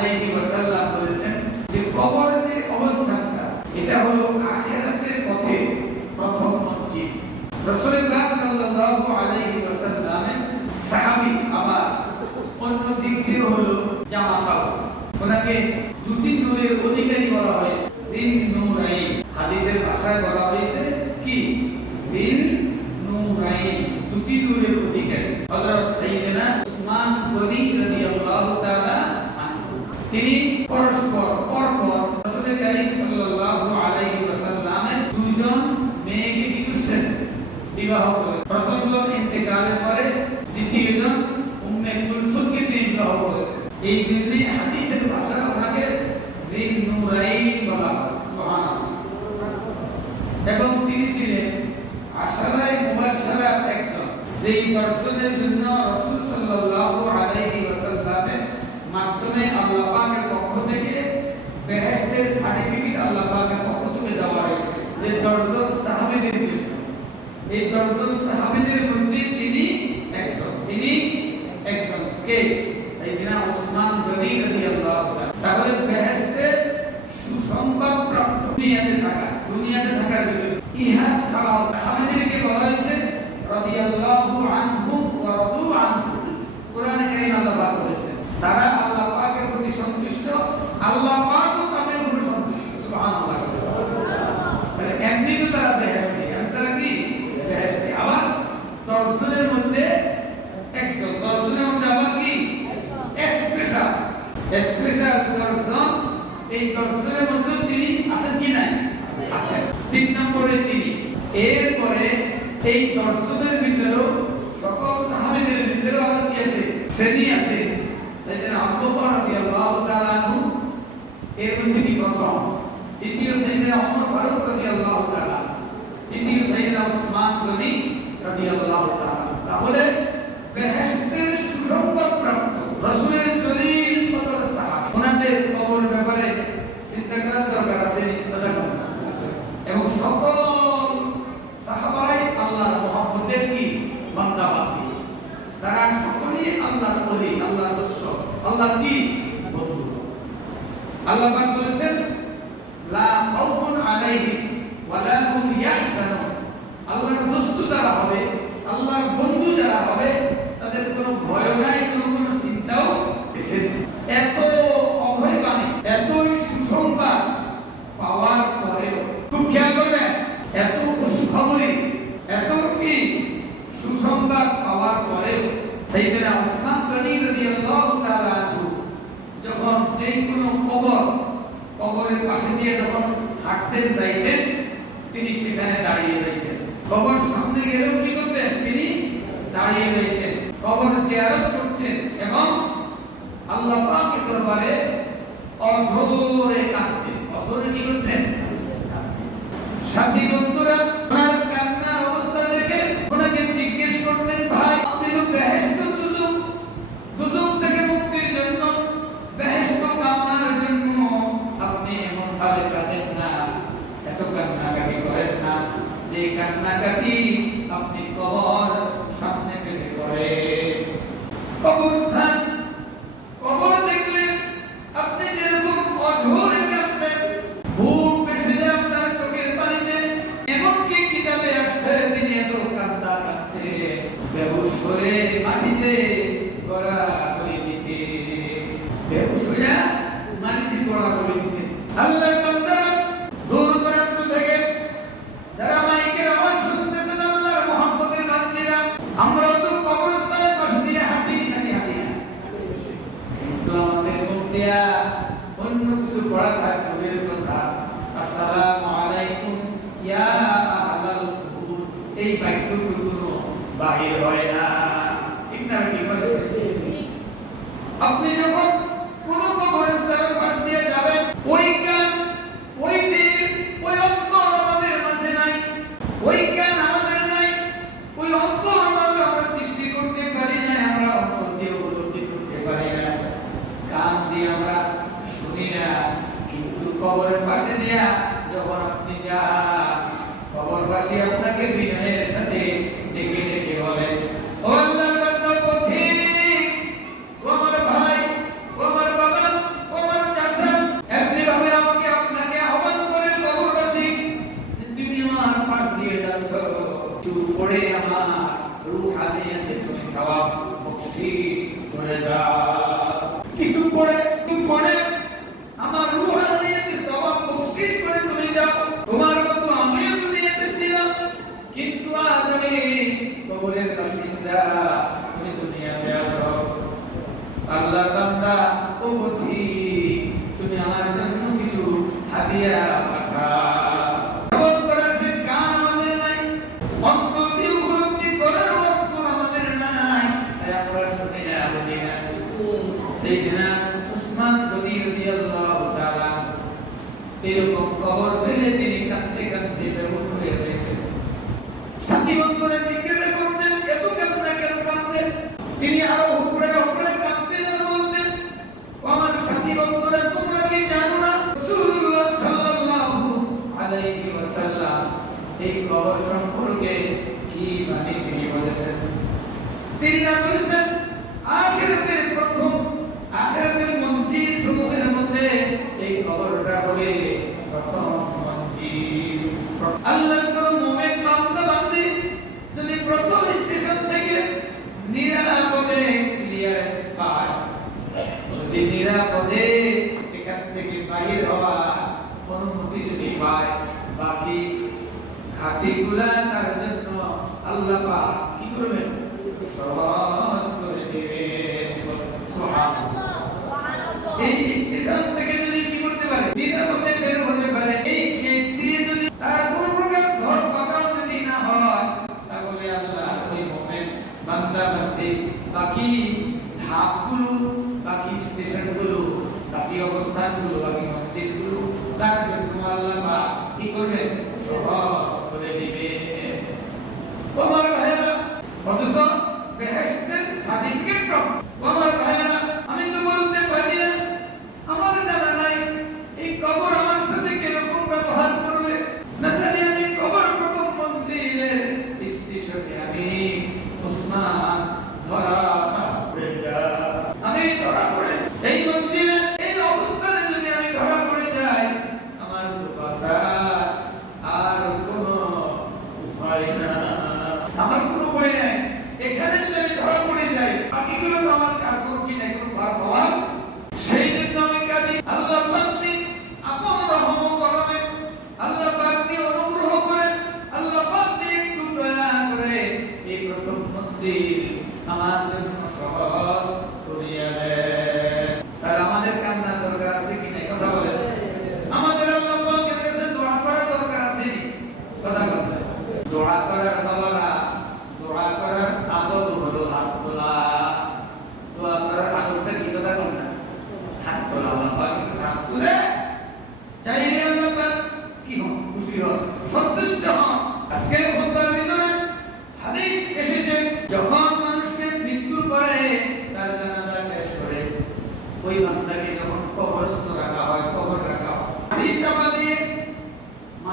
আলাইহি ওয়াসাল্লাম বলেছেন যে কবর যে অবস্থানটা, এটা হলো আখিরাতের পথে প্রথম মসজিদ। রাসূলুল্লাহ সাল্লাল্লাহু আলাইহি ওয়াসাল্লামের সাহাবী আবার অন্য দিক দিয়ে হলো জামাতাও ওনাকে দুটি নূরের অধিকারী বলা হয়েছে। জিন নূরাইন। হাদিসের ভাষায় বলা হয়েছে কি? জিন নূরাইন। দুটি নূরের অধিকারী হযরত সাইয়েদনা উসমান গনি রাদিয়াল্লাহু তাআলা আনহু তিনি পরস্পর পরপর রাসূল কারীম সাল্লাল্লাহু আলাইহি ওয়াসাল্লামের দুজন মেয়েকে কি করছেন বিবাহ করেছেন প্রথম জন ইন্তেকালের পরে দ্বিতীয় জন উম্মে কুলসুমকে তিনি বিবাহ করেছেন এই জন্য হাদিসের ভাষা ওনাকে জিন নূরাইন বলা হয় এবং তিনি ছিলেন আশারায়ে মুবাশশারার একজন, যেই দর্শনের জন্য রাসূল সাল্লাল্লাহু আলাইহি ওয়াসাল্লামের মাধ্যমে আল্লাহ পাকের পক্ষ থেকে বেহেশতের সার্টিফিকেট আল্লাহ পাকের পক্ষ থেকে দেওয়া হয়েছে, যে দর্শন সাহাবীদের জন্য। এই দর্শন সাহাবীদের মধ্যে তিনি একজন তিনি একজন কে? সাইয়েদনা ওসমান গনি রাদিয়াল্লাহু তাআলা। তাহলে বেহেশতের সুসংবাদ প্রাপ্ত দুনিয়াতে থাকা দুনিয়াতে থাকার ভিতরে ইহা ছাড়াও বলা হয়েছে আল্লাহ পাক তারা আল্লাহ পাকের প্রতি সন্তুষ্ট, আল্লাহ তাদের সন্তুষ্ট। সুবহানাল্লাহ। তারা বেহেশতি আর তারা কি? বেহেশতি। আবার দর্শনের মধ্যে একজন দর্শনের মধ্যে আবার কি? স্পেশাল। দর্শন এই দর্শনের মধ্যে তিনি আছেন কি নাই? আছেন। তিন নম্বরে তিনি। এরপরে এই দর্শনের ভিতরেও সকল সাহাবীদের ভিতরেও আবার কি আছে? শ্রেণি আছে। সেদিন আবু বকর রাদিয়াল্লাহু তাআলা এর মধ্যে কি প্রথম? দ্বিতীয় সাইয়েদনা ওমর ফারুক রাদিয়াল্লাহু তাআলা তৃতীয় সাইয়েদনা উসমান গনি রাদিয়াল্লাহু তাআলা তাহলে বেহেশতের সুসংবাদ প্রাপ্ত রাসূলের জলিল কদর সাহাবী ওনাদের কবর ব্যাপারে চিন্তা করার দরকার আছে কথা বলুন। এবং সকল সাহাবাই আল্লাহর মহব্বতের কি বান্দা বান্দি তারা সকলেই আল্লাহর ওলি আল্লাহর দোস্ত আল্লাহ কি বন্ধু আল্লাহ পাক বলেছেন লা খাউফুন আলাইহিম ওয়ালা হুম ইয়াহজানুন আল্লাহর দোস্ত যারা হবে আল্লাহর বন্ধু যারা হবে তাদের কোনো ভয় নাই কোনো কোনো চিন্তাও এসে না। এত অভয় বাণী এতই সুসংবাদ পাওয়ার পরেও খুব খেয়াল করবেন এত খুশখবরি এত কি সুসংবাদ পাওয়ার পরেও সাইয়েদনা উসমান গনি রাদিয়াল্লাহু তাআলা আনহু যখন যে কোনো কবর কবরের পাশে দিয়ে যখন হাঁটতেন যাইতেন তিনি সেখানে দাঁড়িয়ে যাইতেন কবর সামনে গেলেও কি করতেন তিনি? দাঁড়িয়ে যাইতেন কবর জিয়ারত করতেন এবং আল্লাহ পাকের দরবারে অঝরে কাঁদতেন। অঝরে কি করতেন? সাথী বন্ধুরা ওনার কান্নার অবস্থা দেখে ওনাকে জিজ্ঞেস করতেন ভাই আপনি তো বেহেশত দুজক দুজক থেকে মুক্তির জন্য বেহেশত কামনার জন্য আপনি এমন ভাবে কাঁদেন না এত কান্নাকাটি করেন না যে কান্নাকাটি, আপনি কবর সামনে পেলে করে কবরস্থান, কবর দেখলে আপনি যেরকম অঝরে কাঁদতেন ভেসে যায় আপনার চোখের পানিতে, এমনকি কিতাবে আসছে, তিনি এত কান্দা কাঁদতে বেহুশ হয়ে মাটিতে গড়া করে দিতে বেহুশ হয়ে মাটিতে গড়া করে দিতে আল্লাহর বান্দা দূর দূরান্ত থেকে যারা মাইকের আওয়াজ শুনতেছেন আল্লাহর মহব্বতের বান্দিরা আমরা তো কবরস্থানের পাশে দিয়ে হাঁটি নাকি হাঁটি না কিন্তু আমাদের মুখ দিয়া অন্য কিছু পড়া থাকবে নবীর কথা আসসালামু আলাইকুম ইয়া আহলাল কুবুর এই বাক্যটুকু বাহির হয় না ঠিক না ঠিক বলে আপনি যখন কোন কবরস্থানের পাশ দিয়ে যাবেন ওই জ্ঞান ওই দিন ওই অন্তর আমাদের মাঝে নাই ওই জ্ঞান আমাদের নাই ওই অন্তর আমাদের আমরা সৃষ্টি করতে পারি না আমরা অন্তর দিয়ে উপলব্ধি করতে পারি না কান দিয়ে আমরা শুনি না কিন্তু কবরের পাশে দিয়া যখন আপনি যান কবরবাসী আপনাকে বিনয়ের সাথে ডেকে ডেকে বলে ও আল্লাহর বান্দা পথিক ও আমার ভাই ও আমার বাবা ও আল্লাহ বান্দা ও তুমি আমার জন্য কিছু হাদিয়া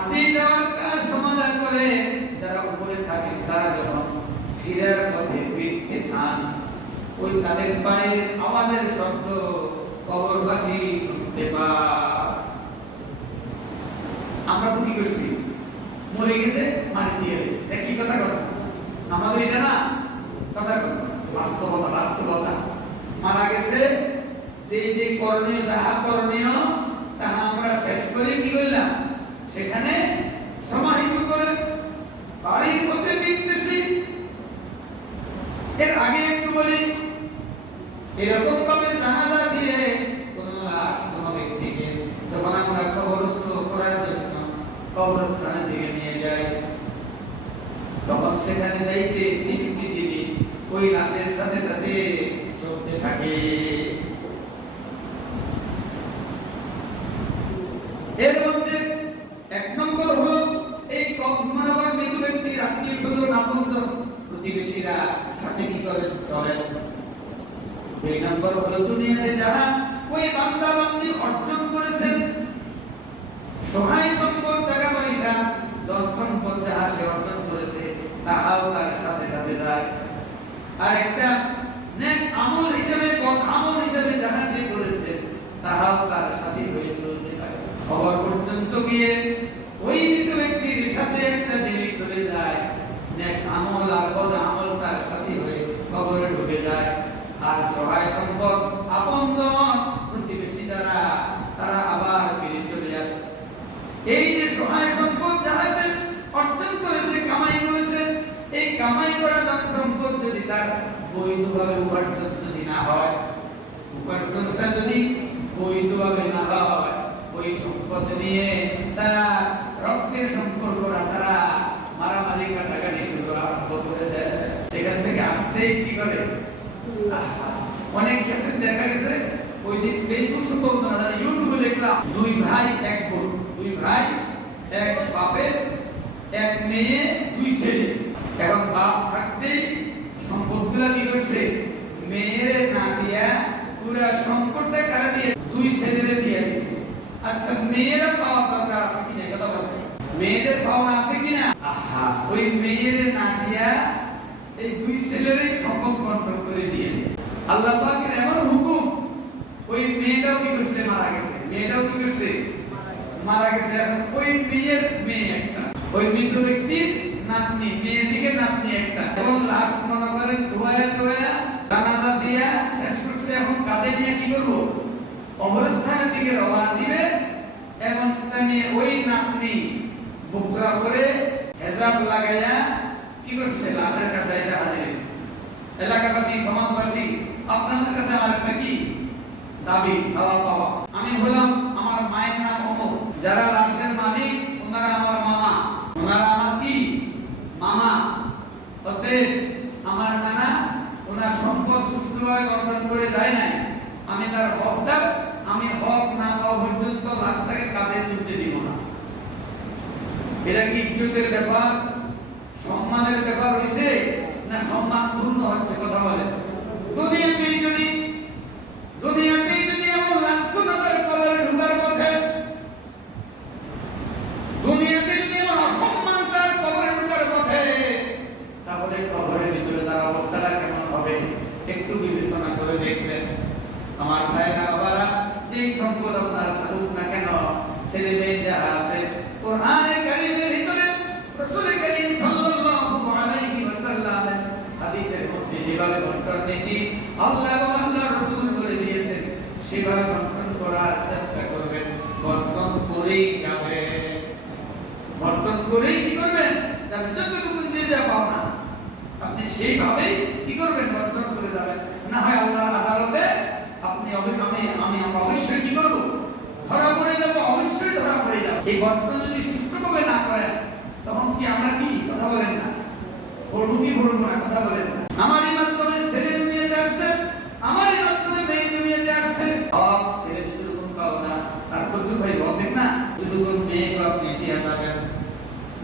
মাটি দেওয়ার কাজ সমাধান করে যারা উপরে থাকে, তারা যখন ফিরার পথে পিঠকে খান ওই তাদের পায়ের আওয়াজের শব্দ কবরবাসী শুনতে পায়। আমরা তো কি করছি? মরে গেছে, মাটি দিয়ে গেছে এটা কি কথা কথা? আমাদের এটা না কথা বাস্তবতা বাস্তবতা। মারা গেছে যে যে করণীয় তাহা করণীয়, তাহা আমরা শেষ করে কি করলাম? সেখানে সমাহিত করে বাড়ির পথে ফিরতেছি। এর আগে একটু বলি এরকম ভাবে জানাজা দিয়ে কোন লাশ কোন ব্যক্তিকে যখন আমরা কবরস্থ করার জন্য কবরস্থানের দিকে নিয়ে যাই, তখন সেখানে যাইতে তিনটি জিনিস ওই লাশের সাথে সাথে চলতে থাকে এর মধ্যে এক নম্বর হলো এই কর্মনগর মৃত ব্যক্তির আত্মীয় স্বজন আপনজন প্রতিবেশীরা সাথে কি করে চলেন দুই নম্বর হলো দুনিয়াতে যারা ওই বান্দা বান্দি অর্জন করেছেন, সহায় সম্পদ টাকা পয়সা, ধন সম্পদ যাহা সে অর্জন করেছে, তাহাও তার সাথে সাথে যায়। আর একটা নেক আমল হিসেবে পথ আমল হিসেবে যাহা সে করেছে, তাহাও তার সাথে হয়ে চলতে থাকে। খবর পর্যন্ত গিয়ে ওই মৃত ব্যক্তির সাথে একটা জিনিস চলে যায় নেক আমল আর বদ আমল তার সাথে হয়ে কবরে ঢুকে যায়। আর সহায় সম্পদ আপনজন প্রতিবেশী যারা, তারা আবার ফিরে চলে আসে। এই যে সহায় সম্পদ সে অর্জন করেছে, কামাই করেছে, এই কামাই করা ধন সম্পদ যদি তার বৈধভাবে উপার্জন যদি না হয় বৈধভাবে না হয়, ওই সম্পদ নিয়ে তারা রক্তের সম্পর্করা তারা মারামারি কাটাকাটি শুরু করে দেয়। সেখান থেকে আসতেই কি করে অনেক ক্ষেত্রে দেখা গেছে, ওই যে ফেসবুক সম্পর্ক না তারা ইউটিউবে দেখলাম, দুই ভাই, এক বোন, দুই ভাই, এক বাপের, এক মেয়ে, দুই ছেলে। এখন বাপ থাকতেই সম্পদগুলা কি করছে? মেয়েরে না দিয়া পুরা সম্পদটা কারা দিয়ে, দুই ছেলেরে দিয়ে দিছে। আচ্ছা মেয়েরা পাওয়া দরকার আছে কিনা কথা বলেন। মেয়েদের পাওয়া আছে কিনা? আহা, ওই মেয়েরে না এই দুই ছেলেরই সম্পদ কন্ট্রোল করে দিয়ে দিছে আল্লাহ পাকের এমন হুকুম, ওই মেয়েটাও কি করছে? মারা গেছে। মেয়েটাও কি করছে? মারা গেছে। এখন ওই মেয়ের মেয়ে একটা। ওই মৃত ব্যক্তির নাতনি, মেয়ে দিকে নাতনি একটা। এখন লাস্ট মনে করেন, ধোয়া টোয়া জানাজা দিয়া শেষ করছে। এখন কাঁধে নিয়ে কি করব? কবরস্থানের দিকে রওনা দিবে। এখন তানি ওই নাতনি বুকরা করে কি করছে? লাশের কাছে এলাকাবাসী, সমাজবাসী, আপনাদের কাছে আমার একটা কি? আমি হলাম আমার মায়ের নাম যারা লাশের ওনারা আমার মামা। ওনারা আমার কি? মামা। আমার ওনার সম্পদ করে নাই। আমি তার হকদার, আমি হক না পাওয়া পর্যন্ত লাশটাকে কাঁধে তুলতে দিব। এটা কি ইজ্জতের ব্যাপার? সম্মানের ব্যাপার হয়েছে না সম্মান পূর্ণ হচ্ছে? কথা বলে দুনিয়াতে যদি দুনিয়াতেই যদি এমন লাঞ্ছনাতার কবরে ঢোকার পথে দুনিয়াতে যদি এমন অসম্মান তার কবরে ঢোকার পথে তাহলে কবরের ভিতরে তার অবস্থাটা কেমন হবে একটু বিবেচনা করে দেখবেন আমার ভাইয়েরা বাবারা যেই সম্পদ আপনার থাকুক না কেন ছেলে মেয়ে যারা আছে কোরআনে কারিমের ভিতরে রাসূল করিম সাল্লাল্লাহু আলাইহি ওয়াসাল্লাম হাদিসের মধ্যে যেভাবে বন্টন নীতি আল্লাহ এবং আল্লাহর রাসূল বলে দিয়েছেন, সেভাবে বন্টন করার চেষ্টা করবেন। বন্টন করেই যাবে বন্টন করেই কি করবেন? যার যতটুকু যে যা পাওনা। আপনি সেইভাবেই কি করবেন? বন্টন করে যাবেন। না হয় আল্লাহর আদালতে আপনি আমি আমি অবশ্যই কি করব? ধরা পড়ে যাব, অবশ্যই ধরা পড়ে যাব। এই বন্টন যদি সুষ্ঠুভাবে না করেন, তখন কি আমরা কি? কথা বলেন না। বলব কি বলব না? কথা বলেন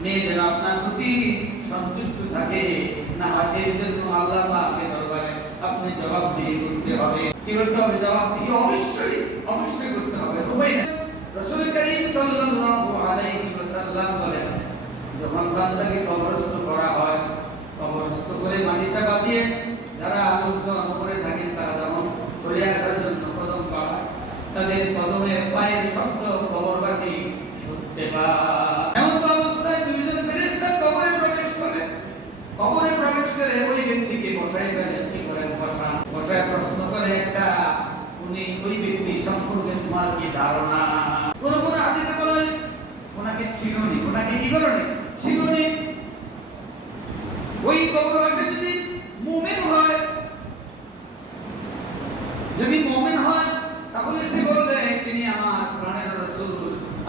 মেয়ে যেন আপনার প্রতি সন্তুষ্ট থাকে। না এর জন্য আল্লাহ পাকের দরবারে আপনি জবাবদিহি করতে হবে। কি করতে হবে? জবাবদিহি অবশ্যই অবশ্যই করতে হবে। উপায় না। রাসূল করিম সাল্লাল্লাহু আলাইহি ওয়াসাল্লাম বলেন, যখন বান্দাকে কবরস্থ করা হয়, কবরস্থ করে মাটি চাপা যারা লোকজন করে থাকেন তারা যখন চলে আসার জন্য কদম বাড়ায় তাদের কদমের পায়ের শব্দ কবরবাসী শুনতে পায় এমন তো অবস্থায় দুইজন ফেরেশতা কবরে প্রবেশ করে কবরে প্রবেশ করে ওই ব্যক্তিকে বসাই ফেলেন কি করেন বসা বসায় প্রশ্ন করে একটা উনি ওই ব্যক্তি সম্পর্কে তোমার কি ধারণা? কোন কোন হাদিসে বলা হয়েছে। ওনাকে ছিলনি ওনাকে কি করনি ছিলনি ওই কবরবাসী যদি মুমিন হয় যদি মুমিন হয় তাহলে সে বলবে তিনি আমার প্রাণের রাসূল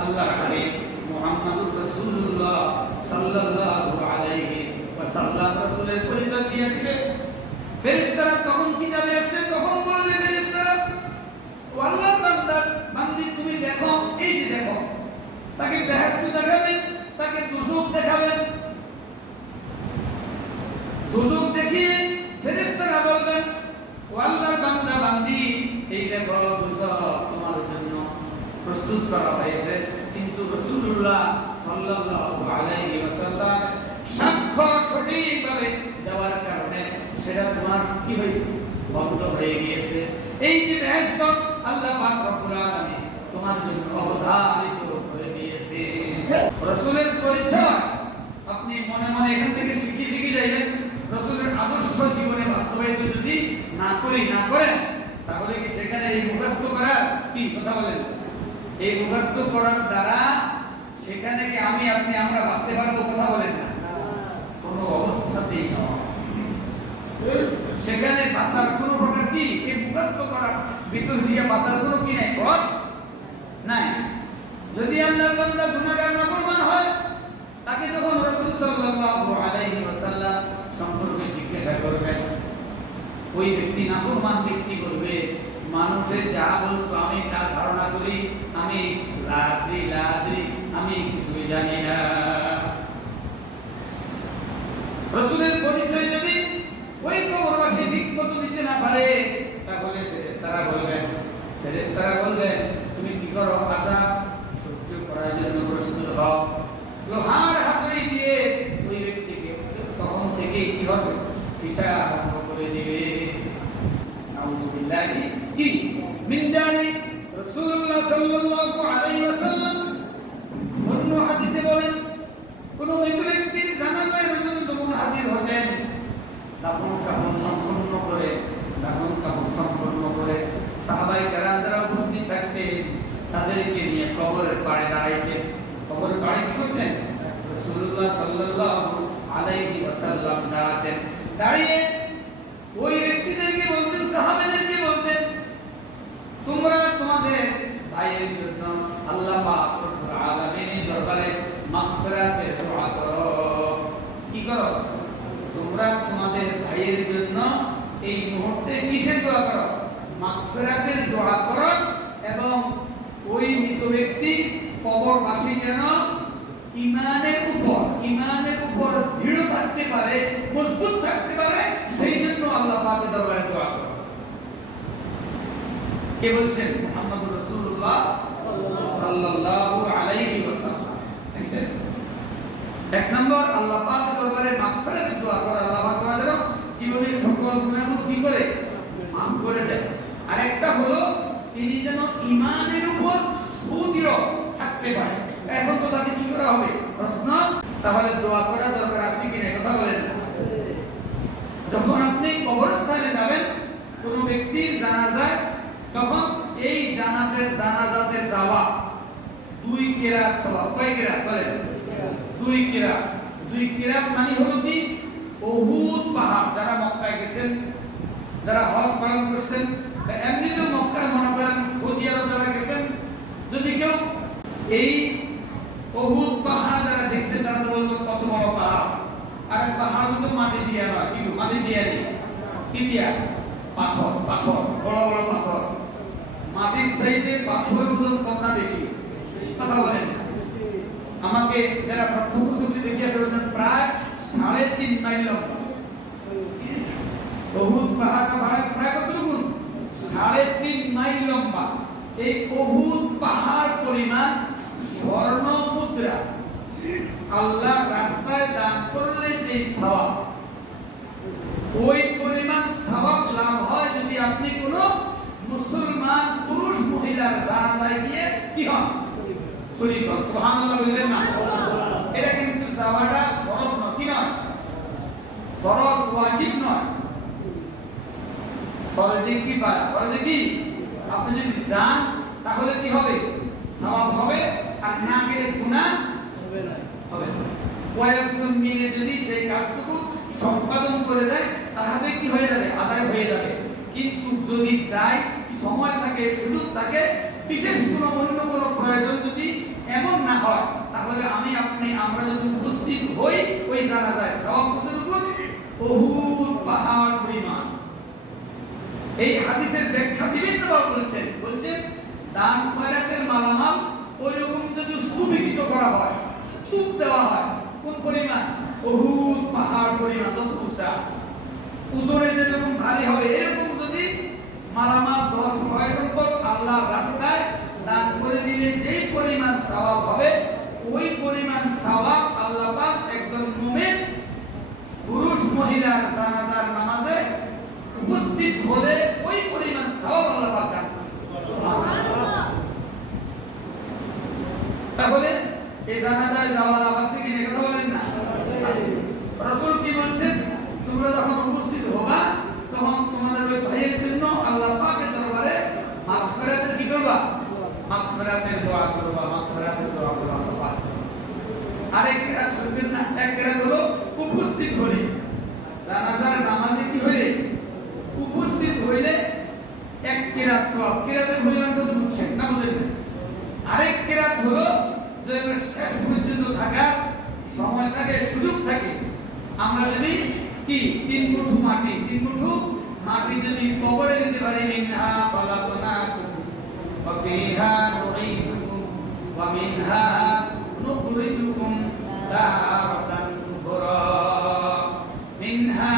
আল্লাহর হাবিব মুহাম্মদুর রাসূলুল্লাহ সাল্লাল্লাহু আলাইহি ওয়াসাল্লাম রাসূলের পরিচয় দিয়ে দিবে ফেরেশতারা তখন কিতাবে আসছে তখন বলবে ফেরেশতারা ও আল্লাহর বান্দা বান্দি তুমি দেখো এই যে দেখো তাকে বেহেশত দেখাবেন তাকে দুজক দেখাবেন দুজক দেখিয়ে ফেরেশতারা বলবেন ও আল্লাহর বান্দা বান্দি এই দেখো দুজক তোমার জন্য প্রস্তুত করা হয়েছে কিন্তু রাসূলুল্লাহ সাল্লাল্লাহু আলাইহি ওয়াসাল্লাম সাক্ষ্য সঠিকভাবে দেওয়ার কারণে সেটা তোমার কি হয়েছে? বন্ধ হয়ে গিয়েছে। এই যে বেহেশত আল্লাহ পাক রব্বুল আলামিন তোমার জন্য অবধারিত করে দিয়েছে। রাসূলের পরিচয় আপনি মনে মনে এখান থেকে শিখে শিখে যাইবেন। রাসূলের আদর্শ জীবনে বাস্তবায়িত যদি না করি, না করেন, তাহলে কি সেখানে এই মুখস্থ করার কি কথা বলেন? এই মুখস্থ করার দ্বারা সেখানে কি আমি, আপনি, আমরা বাঁচতে পারব কথা বলেন না। কোনো অবস্থাতেই নয়। সেখানে বাঁচার কোনো প্রকার কি? মুখস্থ করার ভিতর দিয়ে বাঁচার কোনো কি নাই? পথ নাই। যদি আল্লাহর বান্দা গুনাহগার নাফরমান হয়, তাকে যখন রাসূল সাল্লাল্লাহু আলাইহি ওয়াসাল্লাম সম্পর্কে জিজ্ঞাসা করবেন ওই ব্যক্তি নাফরমান ব্যক্তি বলবে, মানুষে যা বলতো আমি তা ধারণা করি, আমি লাদ্রি লাদ্রি আমি জানি না। রসুলের পরিচয় যদি ওই কবরবাসী ঠিক মতো দিতে না পারে, তাহলে ফেরেশতারা বলবেন ফেরেশতারা বলবেন, তুমি কি করো? আজাব সহ্য করার জন্য প্রস্তুত হও। লোহার হাতুড়ি দিয়ে ওই ব্যক্তিকে তখন থেকে কি হবে? পিঠা আরম্ভ করে দিবে। নাউজুবিল্লাহি কি মিন যালিক রাসূলুল্লাহ সাল্লাল্লাহু আলাইহি ওয়াসাল্লাম অন্য হাদিসে বলেন কোন মৃত ব্যক্তির জানাজায় রজুল যখন হাজির হতেন দাফন কাফন সম্পন্ন করে দাফন কাফন সম্পন্ন করে সাহাবাই কেরাম যারা উপস্থিত থাকতেন তাদেরকে নিয়ে কবরের পাড়ে দাঁড়াইতেন কবরের পাড়ে কি করতেন রাসূলুল্লাহ সাল্লাল্লাহু আলাইহি ওয়াসাল্লাম দাঁড়াতেন দাঁড়িয়ে ওই ব্যক্তিদেরকে বলতেন সাহাবাদেরকে বলতেন তোমরা তোমাদের ভাইয়ের জন্য আল্লাহ পাক রব্বুল আলামিনের দরবারে মাগফিরাতের দোয়া করো কি করো তোমরা তোমাদের ভাইয়ের জন্য এই মুহূর্তে কিসের দোয়া করো মাগফিরাতের দোয়া করো এবং ওই মৃত ব্যক্তি কবরবাসী যেন ইমানের উপর ইমানের উপর দৃঢ় থাকতে পারে মজবুত থাকতে পারে সেই জন্য দরবারে দোয়া করো। কে বলছেন? মুহাম্মদুর রাসূলুল্লাহ সাল্লাল্লাহু আলাইহি ওয়াসাল্লাম। এক নম্বর, আল্লাহ পাক দরবারে মাগফিরাতের দোয়া আল্লাহ পাক জীবনের সকল গুনাহ কি করে, মাফ করে দেয় আরেকটা হলো, তিনি যেন ইমানের উপর সুদৃঢ় থাকতে পারে এখন তো তাকে কি করা হবে? প্রশ্ন, তাহলে দোয়া করা দরকার আছে কিনা? কথা বলেন যখন আপনি কবরস্থানে যাবেন কোনো ব্যক্তির জানাজায় তখন এই জানাতে জানাজাতে যাওয়া দুই কেরাত সওয়াব কয় কেরাত বলেন? দুই কেরাত। দুই কেরাত। মানে হলো কি? বহুত পাহাড়। যারা মক্কায় গেছেন যারা হজ পালন করছেন এমনিতেও মক্কায় মনে করেন সৌদি আরব যারা গেছেন যদি কেউ এই বহুত পাহাড় যারা দেখছেন তারা তো বলতো কত বড় পাহাড় আর পাহাড় তো মাটি দিয়া নয় কিন্তু মাটি দিয়া নেই কি দিয়া? পাথর পাথর, বড় বড় পাথর। মাটির চাইতে পাথরের ওজন কম বেশি? কথা বলেন। আমাকে যারা প্রত্যক্ষদর্শী দেখিয়েছে বলছেন প্রায় সাড়ে তিন মাইল লম্বা। বহুত পাহাড়টা ভাড়া প্রায় কতটুকু? সাড়ে তিন মাইল লম্বা। এই বহুত পাহাড় পরিমাণ স্বর্ণ মুদ্রা আল্লাহ রাস্তায় দান করলে যে সওয়াব ওই পরিমাণ সওয়াব লাভ হয় যদি আপনি কোনো মুসলমান পুরুষ মহিলার জানাজায় গিয়ে কি হন? শরীক হন সুবহানাল্লাহ বলবেন না। এটা কিন্তু যাওয়াটা ফরজ নয়। কি নয়? ফরজ ওয়াজিব নয়। ফরজে কি ফরজে কি? আপনি যদি যান, তাহলে কি হবে? সওয়াব হবে আর না গেলে গুনাহ হবে না। হবে। কয়েকজন মিলে যদি সেই কাজটুকু সম্পাদন করে দেয় তাহলে কি হয়ে যাবে? আদায় হয়ে যাবে। কিন্তু যদি যায়, সময় থাকে, সুযোগ থাকে, বিশেষ কোনো অন্য কোনো প্রয়োজন যদি এমন না হয়, তাহলে আমি আপনি, আমরা যদি উপস্থিত হই ওই জানা যায় সওয়াব কতটুকু? বহুত পাহাড় পরিমাণ। এই হাদিসের ব্যাখ্যা বিভিন্ন বার বলেছেন। বলছেন, দান খয়রাতের মালামাল ওই রকম যদি স্তূপীকৃত করা হয় স্তূপ দেওয়া হয়। কোন পরিমাণ? বহুত পাহাড় পরিমাণ যত উঁচা। ওজনে যেরকম ভারী হবে এরকম যদি মালামাল দশ হয় সম্পদ আল্লাহর রাস্তায় দান করে দিলে যেই পরিমাণ সওয়াব হবে ওই পরিমাণ সওয়াব আল্লাহ পাক একজন মুমিন পুরুষ মহিলার জানাজার নামাজে উপস্থিত হলে ওই পরিমাণ সওয়াব আল্লাহ পাক দান করবেন। তাহলে এই জানাজায় যাওয়ার আওয়াজ থেকে নিয়ে কথা বলেন না। রাসূল কি বলছেন? তোমরা যখন উপস্থিত হবা, তখন তোমাদের ওই ভাইয়ের জন্য আল্লাহ পাকের দরবারে মাগফিরাতের কি করবা? মাগফিরাতের দোয়া করবা, মাগফিরাতের দোয়া করবা, আল্লাহ পাক। আরেক কেরাত শুনবেন না, এক কেরাত হলো উপস্থিত হলে। জানাজার নামাজে কি হইলে? উপস্থিত হইলে এক কেরাত সওয়াব কেরাতের পরিমাণটা তো বুঝছেন না বুঝেন আরেক কেরাত হলো যে শেষ পর্যন্ত থাকার সময় থাকে সুযোগ থাকে। আমরা যদি কি, তিন মুঠো মাটি, তিন মুঠো মাটি যদি কবরে দিতে পারি, মিনহা খলাকনাকুম, ওয়া ফিহা নুঈদুকুম নুখরিজুকুম তারাতান উখরা। মিনহা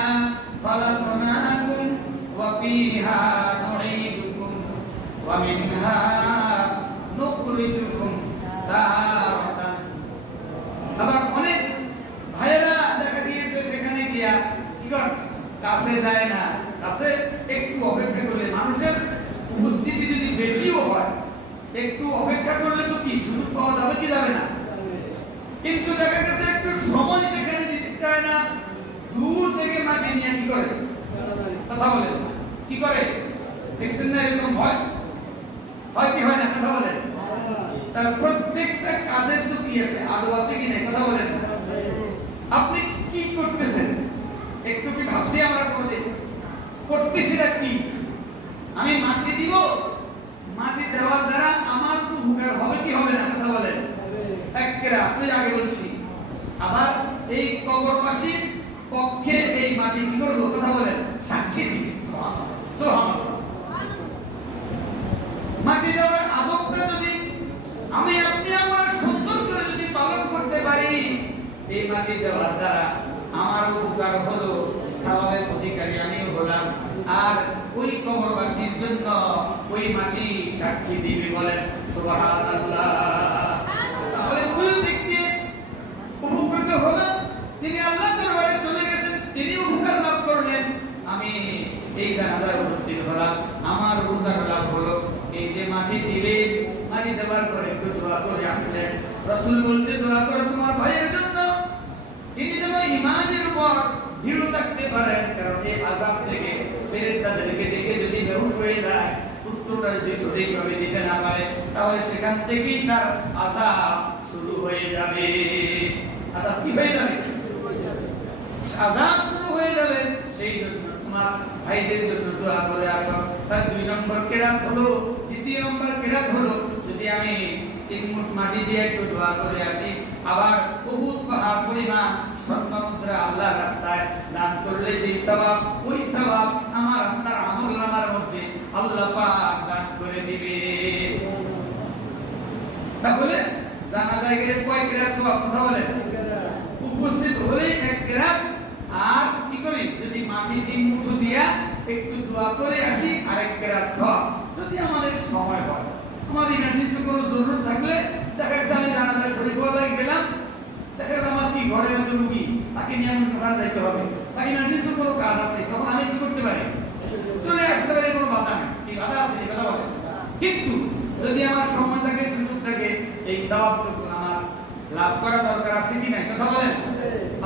খলাকনাকুম, ওয়া ফিহা নুঈদুকুম নুখরিজুকুম তারাতান আবার অনেক ভাইয়েরা দেখা গিয়েছে সেখানে গিয়া কি কর কাছে যায় না কাছে একটু অপেক্ষা করলে মানুষের উপস্থিতি যদি বেশিও হয় একটু অপেক্ষা করলে তো কি? সুযোগ পাওয়া যাবে কি যাবে না? কিন্তু দেখা গেছে একটু সময় সেখানে দিতে চায় না। দূর থেকে মাটি নিয়ে কি করে? কথা বলেন কি করে? দেখছেন না এরকম হয় হয় কি হয় না? কথা বলেন তার প্রত্যেকটা কাজের তো কি আছে? আদব আছে কি নাই? কথা বলেন আপনি কি করতেছেন? একটু কি ভাবছি আমরা কোনদিন? করতেছিটা কি? আমি মাটি দিব মাটি দেওয়ার দ্বারা আমার তো উপকার হবে কি হবে না কথা বলেন একেরা তুই আগে বলছি আবার এই কবরবাসীর পক্ষে এই মাটি কি করব? কথা বলেন। সাক্ষী দিবে। মাটি দেওয়ার আদবটা যদি আমি আপনি আমরা সুন্দর করে যদি পালন করতে পারি, এই মাটি দেওয়ার দ্বারা আমার উপকার হলো সাওয়াবের অধিকারী আমিও হলাম। আর ওই কবরবাসীর জন্য ওই মাটি সাক্ষী দিবে বলেন। সুবহানাল্লাহ। তাহলে দুই উপকৃত হলাম। তিনি আল্লাহ দরবারে চলে গেছেন তিনি উপকার লাভ করলেন আমি এই জানাজায় উপস্থিত হলাম। আমার উপকার লাভ হলো। এই যে মাটি দিবে মাটি দেওয়ার পরে একটু দোয়া করে আসলেন। রসুল বলছে, দোয়া করো তোমার ভাইয়ের জন্য। তিনি যেন ইমানের উপর দৃঢ় থাকতে পারেন। কারণ এই আজাব থেকে ফেরেশতাদেরকে দেখে যদি বেহুশ হয়ে যায়, উত্তরটা যদি সঠিকভাবে দিতে না পারে, তাহলে সেখান থেকেই তার আজাব শুরু হয়ে যাবে। আজাব কি হয়ে যাবে? আজাব শুরু হয়ে যাবে। সেই জন্য তোমার ভাইদের জন্য দোয়া করে আসো। তার দুই নম্বর কেরাত হলো দ্বিতীয় নম্বর কেরাত হলো যদি আমি তিন মুঠ মাটি দিয়ে একটু দোয়া করে আসি আবার বহুত পাহাড় পরিমাণ স্বর্ণ মুদ্রা আল্লাহ রাস্তায় দান করলে যে সওয়াব ওই সওয়াব আমার আপনার আমল নামার মধ্যে আল্লাহ পাক দান করে দিবে। তাহলে জানা যায় গেলে কয় কেরাত সওয়াব কথা বলেন। উপস্থিত হলেই এক গ্রাম আর কি করি? যদি মাটি তিন মুঠো দিয়া একটু দোয়া করে আসি আর এক গ্রাম সব। যদি আমাদের সময় হয়, আমার ইমার্জেন্সি কোনো জরুরত থাকলে দেখা যাচ্ছে আমি জানাজার শরীর বলা গেলাম। দেখা যাচ্ছে আমার কি ঘরের মধ্যে রুগী, তাকে নিয়ে আমি দোকান যাইতে হবে। বা ইমার্জেন্সি কোনো কাজ আছে, তখন আমি কি করতে পারি? চলে আসতে পারি, কোনো বাধা নেই। কি বাধা আছে? এই কথা বলে। কিন্তু যদি আমার সময় থাকে, সুযোগ থাকে, এই সওয়াবটুকু আমার লাভ করা দরকার আছে কি নাই? কথা বলেন।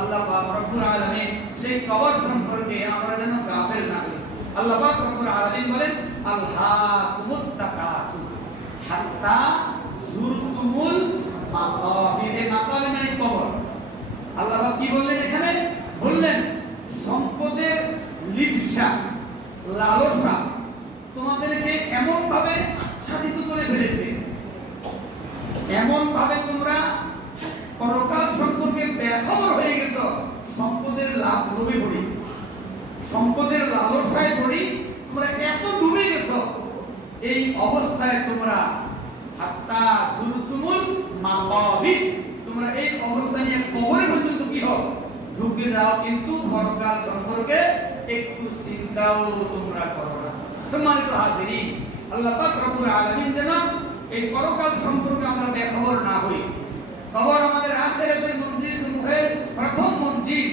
আল্লাহ পাক রব্বুল আলামিন সেই কবর সম্পর্কে আমরা যেন গাফিল না হই আল্লাহ পাক রব্বুল আলামিন বলেন আলহাকুমুত তাকাসুর হাত্তা জুরতুমুল মাকাবির। মাকাবির মানে কবর। আল্লাহ পাক কি বললেন এখানে? বললেন, সম্পদের লিপসা, লালসা তোমাদেরকে এমন ভাবে আচ্ছাদিত করে ফেলেছে। এমন ভাবে তোমরা পরকাল সম্পর্কে বেখবর হয়ে গেছো। লাভ লোভে পড়ি সম্পদের লালসায় পড়ি তোমরা এত ডুবে গেছো। এই অবস্থায় তোমরা হাত্তা জুরতুমুল মাকাবির তোমরা এই অবস্থা নিয়ে কবরে পর্যন্ত কি হও? ঢুকে যাও কিন্তু পরকাল সম্পর্কে একটু চিন্তাও তোমরা করো না। সম্মানিত হাজিরিন, আল্লাহ পাক রব্বুল আলামিন যেন এই পরকাল সম্পর্কে আমরা বেখবর না হই। কবর আমাদের আখেরাতের মন্দির সমূহের প্রথম মন্দির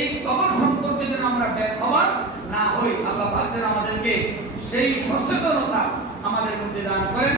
এই কবর সম্পর্কে যেন আমরা বেখবর না হই, আল্লাহ পাক যেন আমাদেরকে সেই সচেতনতা আমাদের মধ্যে দান করেন।